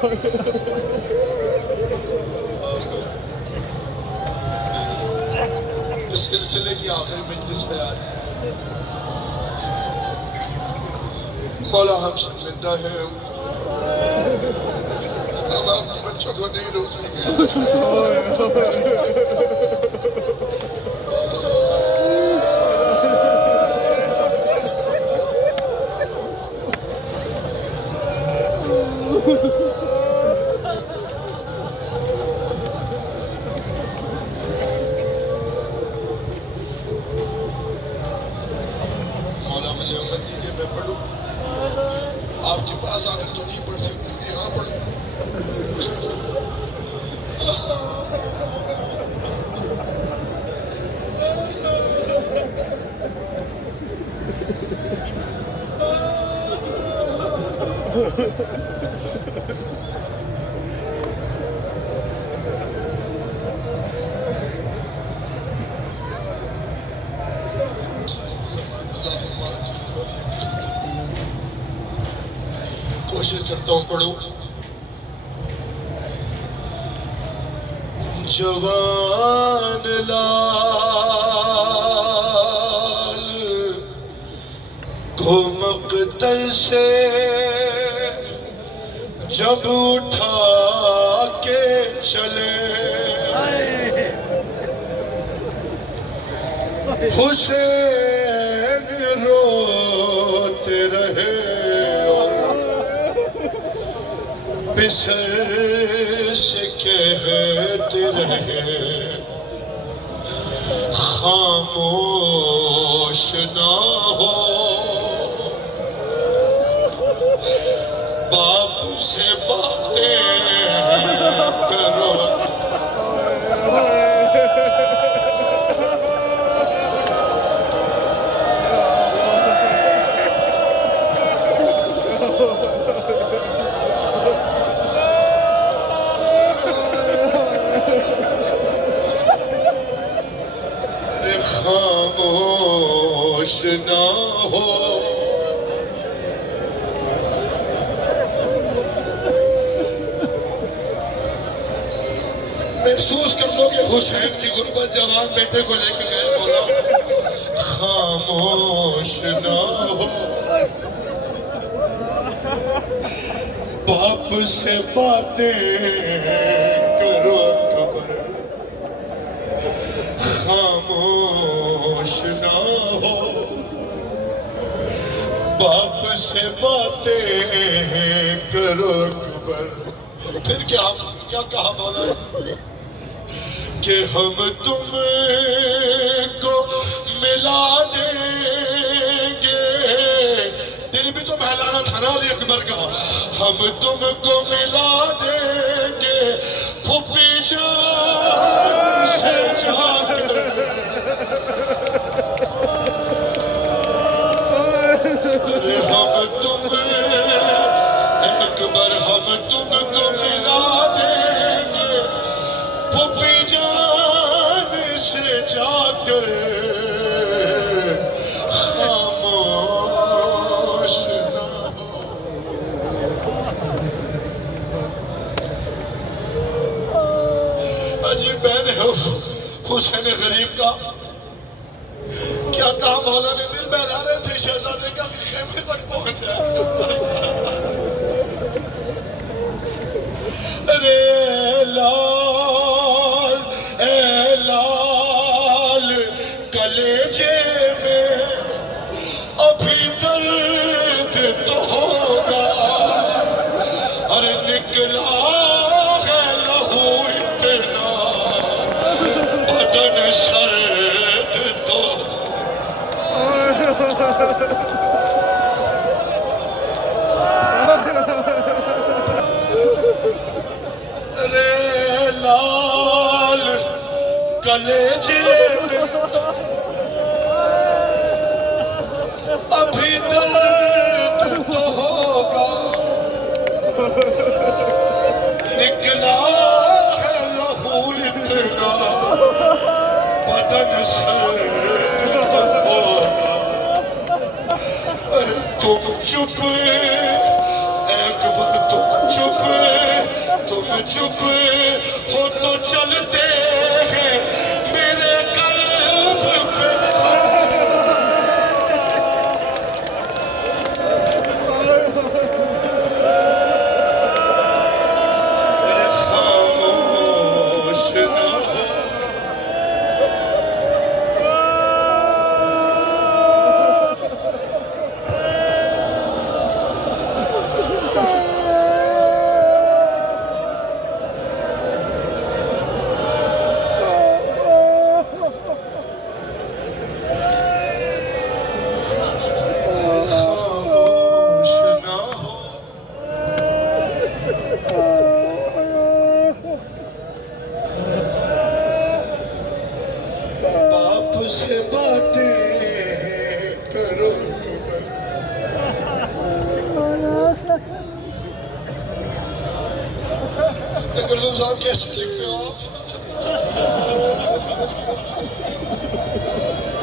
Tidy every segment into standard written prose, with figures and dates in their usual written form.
इस सिलसिले की आखिरी मजलिस में आज मौला हम शर्मिंदा है, हम आपके बच्चों को नहीं रोक सके। मौला मुझे हिम्मत दीजिए, मैं पढ़ूं। आपके पास आकर तो नहीं पढ़ सकती, यहाँ पढ़ूं। कोशिश करता हूँ पढ़ूं। जवान लाल को मक़तल से जब उठा के चले, हुसैन रोते रहे और बिसर से कहते रहे, खामोश ना हो, बाप से बातें करो। खामोश ना हो, महसूस कर लो कि हुसैन की गुर्बत जवान बेटे को लेकर गए। बोला खामोश ना हो, बाप से बातें करो खबर, खामोश ना हो, बाप से बातें करो खबर। फिर क्या कहा मौला कि हम तुमको मिला देंगे। दिल भी तो बहलाना था ना अली अकबर का। हम तुमको मिला देंगे फूफी जान से जाकर, अरे हम तुम अकबर हम तुमको मिला देंगे फूफी जान से जाकर, खामोश ना हो। अजीब बहन है हुसैन गरीब का। क्या कहा मौला ने? दिल बहला रहे थे शहजादे का कि खेमे तक पहुंच जाए। अरे लाल ए लाल कलेजे में अभी दर्द तो होगा, अरे निकला है लहू इतना बदन सर्द तो। अरे लाल कलेजे में अभी दर्द तो होगा, निकला है लहू इतना बदन सर्द तो होगा। अरे तुम चुप अकबर तुम चुप तुम चुप हो तो चलते हैं मेरे कल्ब पे खामोश ना हो से बातें करो तुम गुल्लू साहब कैसे लिखते हो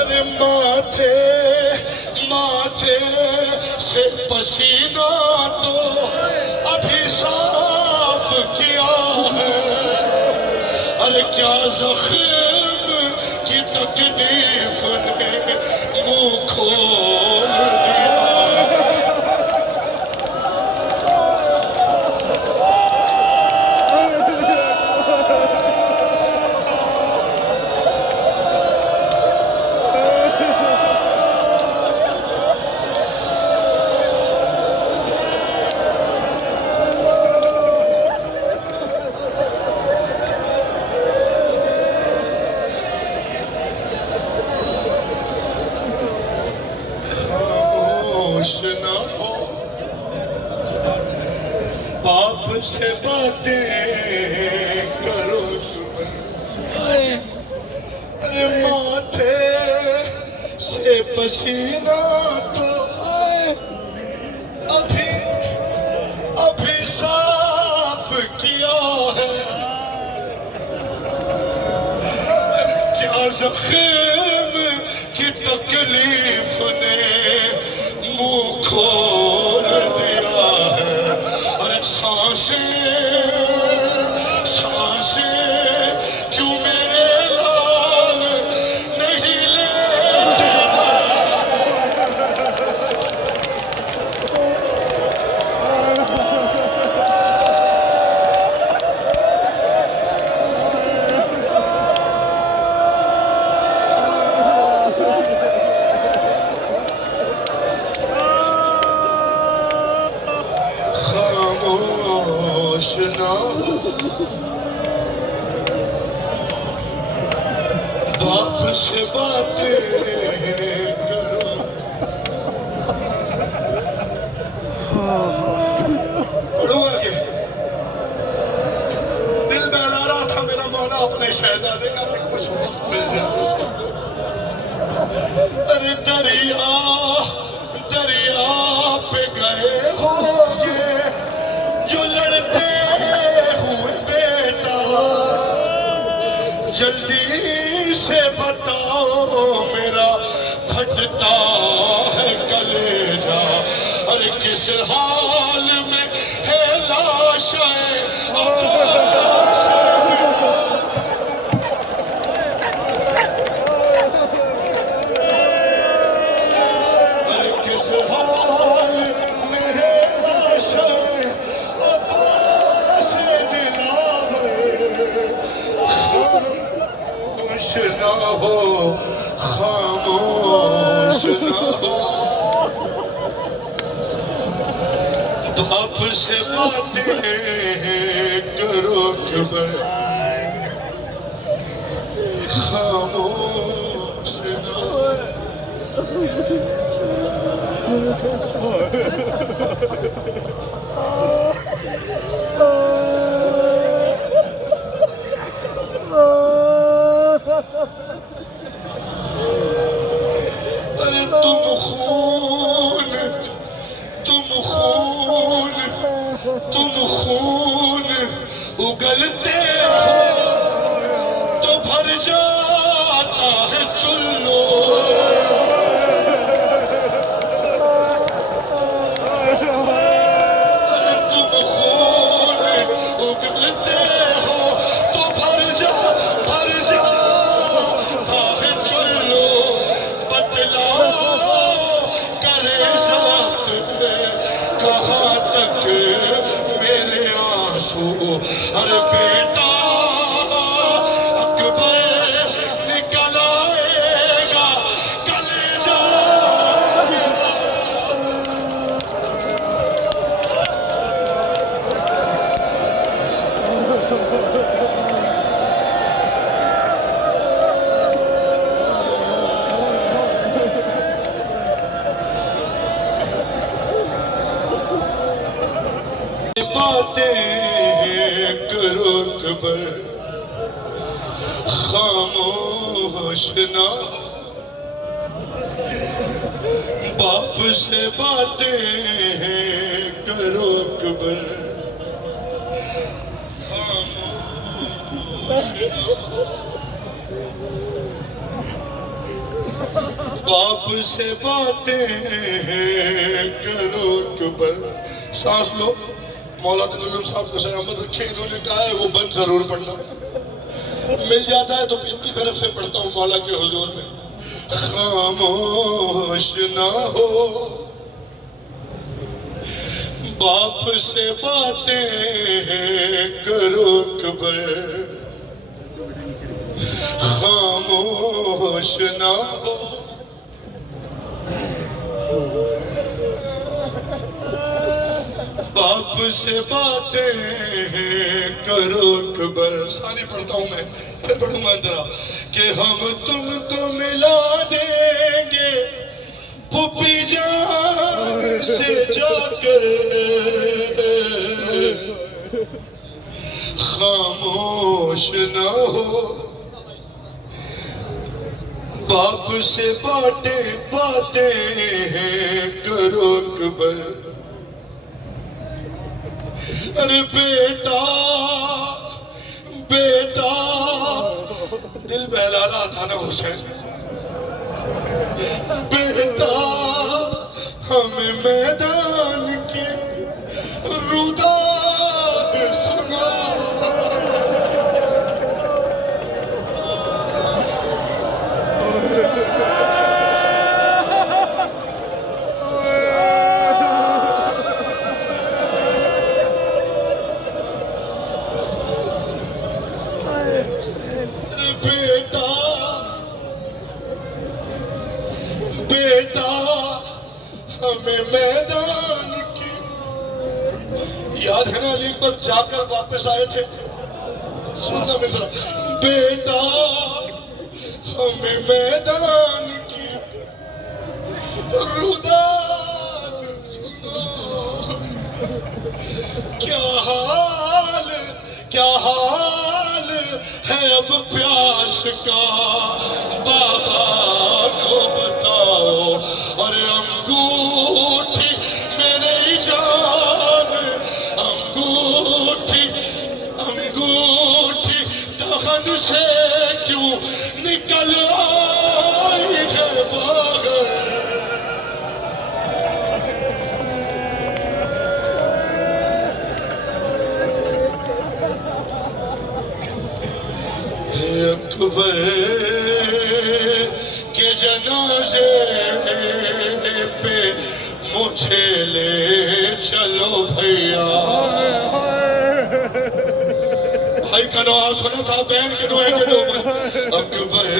अरे माथे माथे से पसीना तो अभी साफ किया है अरे क्या जख्म की तकलीफ ने मुंह खोल दिया ना हो बाप से बातें करो सुबह अरे माथे से पसीना तो अभी अभी साफ किया है अरे क्या जख्म की तकलीफ ने मुंह खोल दिया है और सांसें क्यों मेरे लाल नहीं लेते खामोश ना हो बाप से बातें करो पढ़ो आगे दिल बहला रहा था मेरा मौला अपने शहजादे का भी कुछ वक्त मिल जाए अरे दरिया दरिया पे गए होगे जो लड़ते हुए बेटा जल्दी से बताओ मेरा फटता है कलेजा और किस हाल में है लाशें और किस हाल में है लाशें खामोश ना हो खामोश ना हो बाप से बातें करो कबर खामोश ना हो अरे तुम खून उगलते हो तो भर जाता है चुल्लू अरे तुम खून उगलते बातें करो कबर, खामोश ना बाप से बातें करो कबर, बाप से बातें करो कबर। सांस लो। मौला तकल्लुम साहब को सलामत रखे, इन्होंने कहा है वो बंद जरूर पढ़ना, मिल जाता है तो इनकी तरफ से पढ़ता हूँ मौला के हुजूर में। खामोश ना हो बाप से बातें करो कबर, खामोश ना हो बाप से बातें करो कबर। सारी पढ़ता हूं मैं, फिर पढ़ूंगा अंदर कि हम तुमको मिला देंगे पुप्पी जान से जाकर, खामोश ना हो बाप से बातें करो कबर। अरे बेटा बेटा, दिल बहला रहा था ना हुसैन, बेटा हमें मैदान की रुदाद सुना। बेटा हमें मैदान की, याद है ना अली पर जाकर वापस आए थे, सुनना मिश्रा। बेटा हमें मैदान की रुदाद सुनो, क्या हाल है अब प्यास का, बाबा को बताओ। और अंगूठी मेरे जान, अंगूठी दहन से क्यों निकल आई है बाहर। अकबर के जनाजे पे मुझे ले चलो भैया। भाई का नाम सुना था, बहन के नोए के दो। अकबर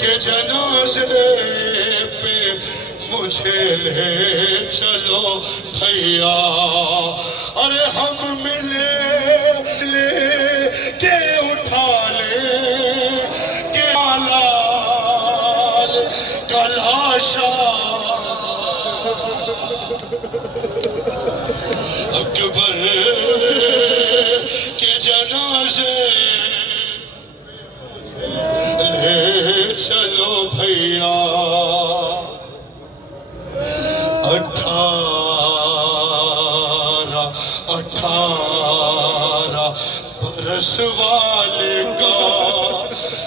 के जनाजे पे मुझे ले चलो भैया। अरे हम मिले के उठा ले के लाल कलाशा। अकबर के जनाजे ले चलो भैया। 18 बरस वाले का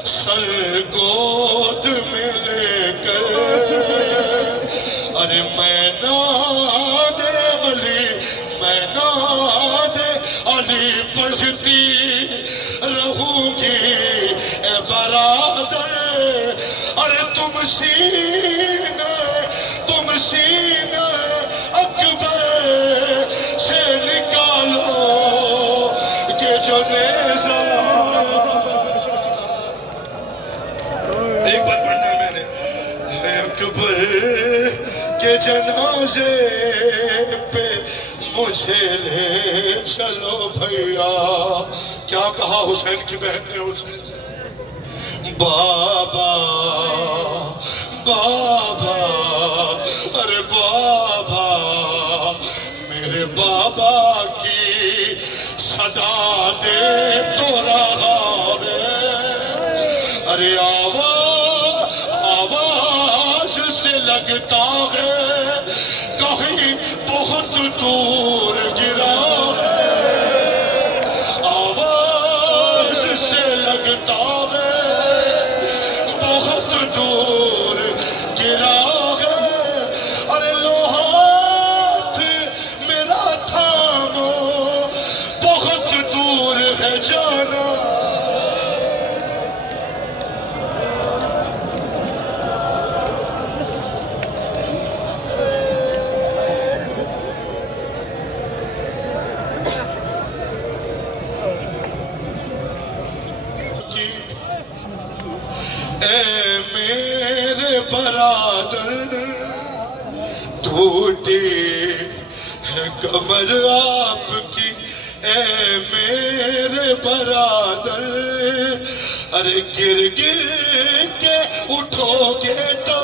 सर गोद में लेकर, अरे मैं ना दे अली पढ़ती रहूंगी ए बरादर। अरे तुम सीने अकबर से निकालो के जनेजा। एक बार पढ़ना है मैंने, अकबर के जनाजे पे मुझे ले चलो भैया। क्या कहा हुसैन की बहन ने हुसैन से? बाबा बाबा, अरे बाबा मेरे बाबा अरे आवाज से लगता है कहीं बहुत दूर गिरा है, आवाज से लगता है बहुत दूर गिरा है। अरे लो हाथ मेरा थामो, बहुत दूर है जाना। ए मेरे बरादर टूटी है कमर आपकी, ए मेरे बरादर। अरे गिर गिर के उठोगे तो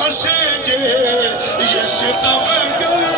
हंसेंगे ये सितमगर।